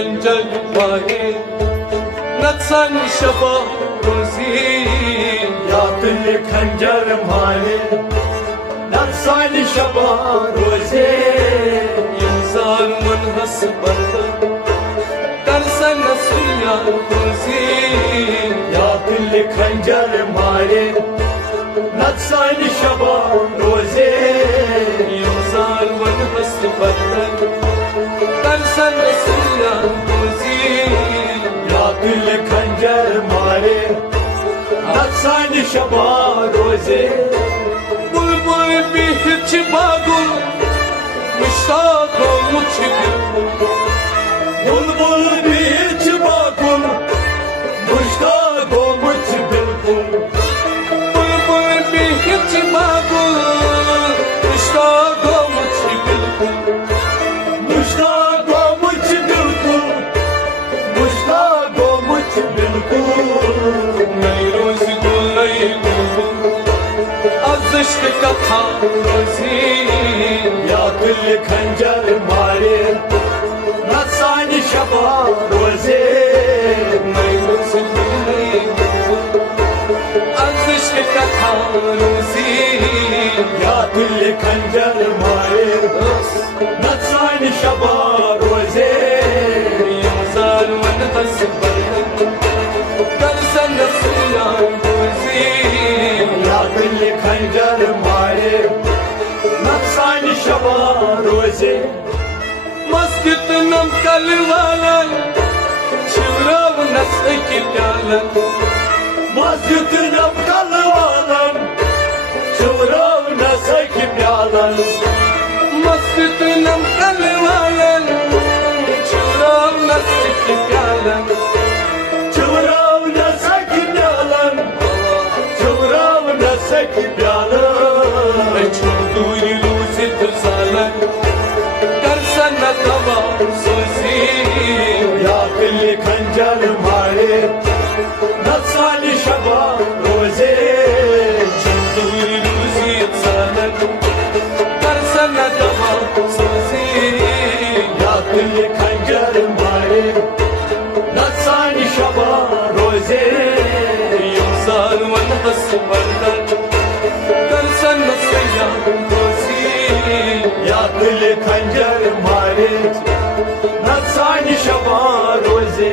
خنجر ماهي نتسان شبا روزي يا كل خنجر ماهي نتسان شبا روزي ينزار من هسبرد ترسن نسيا روزي يا كل خنجر ماهي نتسان شبا روزي ينزار من هسبرد ترسن نسيا روزي يا كل خنجر ماهي نتسان شبا روزي بلبل بيهتش باغل مشتاق ومتشبه بلبل بيهتش باغل مشتاق ومتشبه بلبل بيهتش باغل مشتاق ومتشبه مشتاق ومتشبه مشتاق ومتشبه نيروز قليل عزشت كثا روزي يا كل خنجر ماري نتسان شبا روزي نيروز قليل عزشت كثا روزي يا كل خنجر ماري نتسان شبا روزي ينزال ونحس برد ترسن نسيا روزي يا كل خنجر ماري نتسان شبا روزي مسجد نم كلوالا شورا ونسك بيالا مسجد نم كلوالا شورا ونسك بيالا مسجد نم كلوالا شورا ونسك بيالا شورا ونسك بيالا شورا ونسك بيالا اچھوڑو يلوزي ترسالا ترسن دوا سوزي يا كل خنجر ماري نتسان شبا روزي اچھوڑو يلوزي ترسالا ترسن دوا سوزي يا كل خنجر ماري نتسان شبا روزي ينزال ونحس برد ترسن نسيا روزي يا كل خنجر ماري نتسان شبا روزي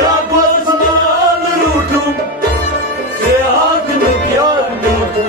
يا بزمان روتم سياد مكيار نوتم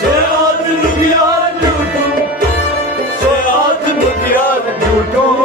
سياد مكيار نوتم سياد مكيار نوتم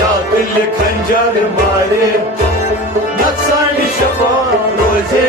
يا كل خنجر ماري نتسان شبا روزي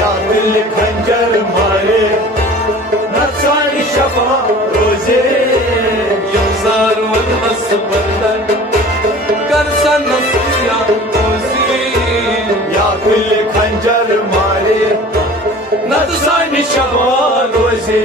يا كل خنجر ماري نتسان شبا روزي ينزار والحس برد كرسن نسيا روزي يا كل خنجر ماري نتسان شبا روزي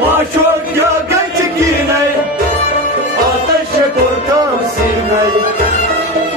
ما شوق يا قيتكيني آتش بركام سيني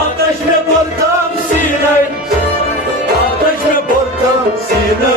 آتش بركام سيني آتش بركام سيني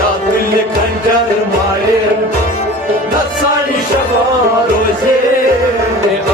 يا كل خنجر ماري نتسان شبا روزي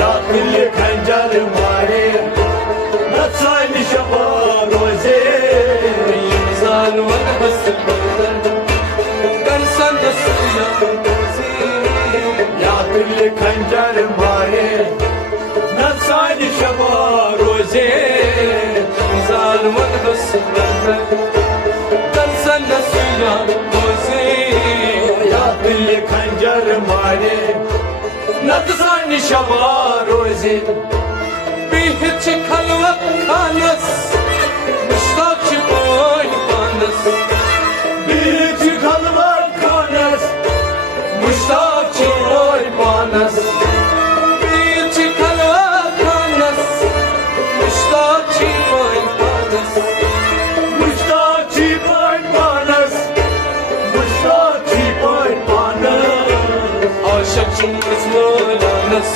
يا كل خنجر ماري نتسان شبا روزي ينزال والحس برد كرسن نسيا روزي يا كل خنجر ماري نتسان شبا روزي زال والحس برد نتسان شبا روزي بيهتش خلوت خالص مشتاق شبوي بانس بيهتش خلوت خالص مشتاق شبوي بانس بيهتش خلوت خالص مشتاق شبوي بانس مشتاق شبوي بانس مشتاق شبوي بانس عاشق مزمول انس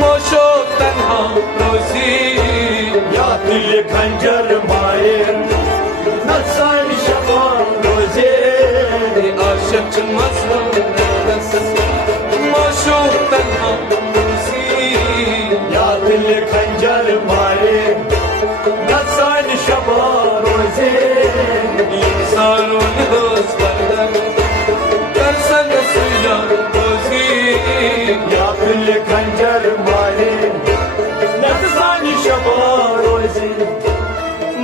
ماشوق تنها روزي يا دل خنجر ماير نتسان شبا روزي عاشق مزمول انس ماشوق تنها روزي يا دل خنجر ماير نتسان شبا روزي İnsan onu benden dersen de suya rozi يا دل خنجر ماير نتسان شبا روزي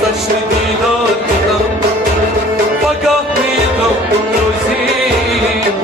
saçlı dinar ditam Pagah ditam rozi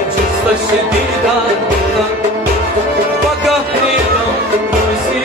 İçin saçlı dinar ditam Pagah ditam rozi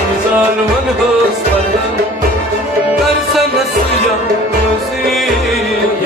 İmzal manhus pardan Dersen suya rozi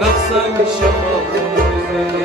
Nafsan şabab rozi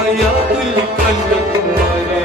Hayatül kalbim mare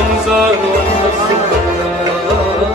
İmzal manhus pardan